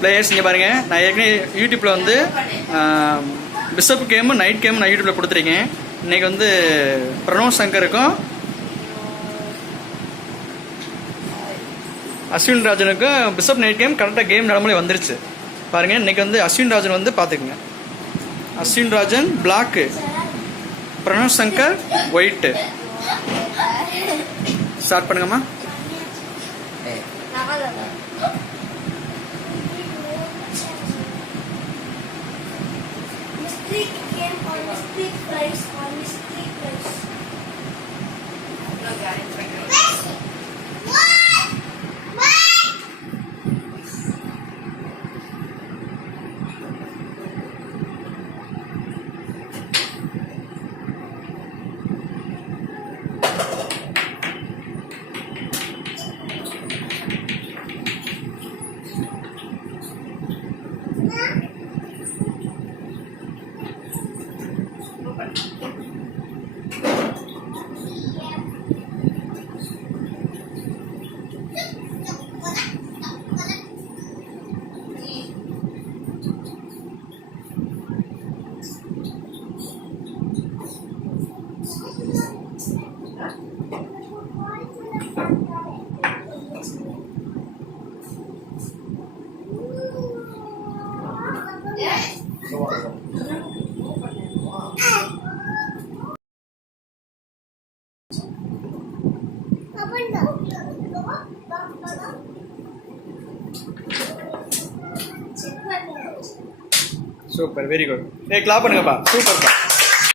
பிளேயர்ஸ் இங்கே பாருங்கள். நான் ஏற்கனவே யூடியூப்பில் வந்து பிஷப் கேமு நைட் கேமு நான் யூடியூப்பில் கொடுத்துருக்கேன். இன்றைக்கி வந்து பிரணவ் சங்கருக்கும் அஸ்வின் ராஜனுக்கும் பிஷப் நைட் கேம் கரெக்டாக கேம் நடைமுறை வந்துருச்சு பாருங்கள். இன்றைக்கி வந்து அஸ்வின் ராஜன் வந்து பார்த்துக்குங்க. Ashwin Rajan black, Pranav Shankar white. Start பண்ணுங்கம்மா. Super, very good. கிளாப் பண்ணுங்கப்பா. சூப்பர்ப்பா.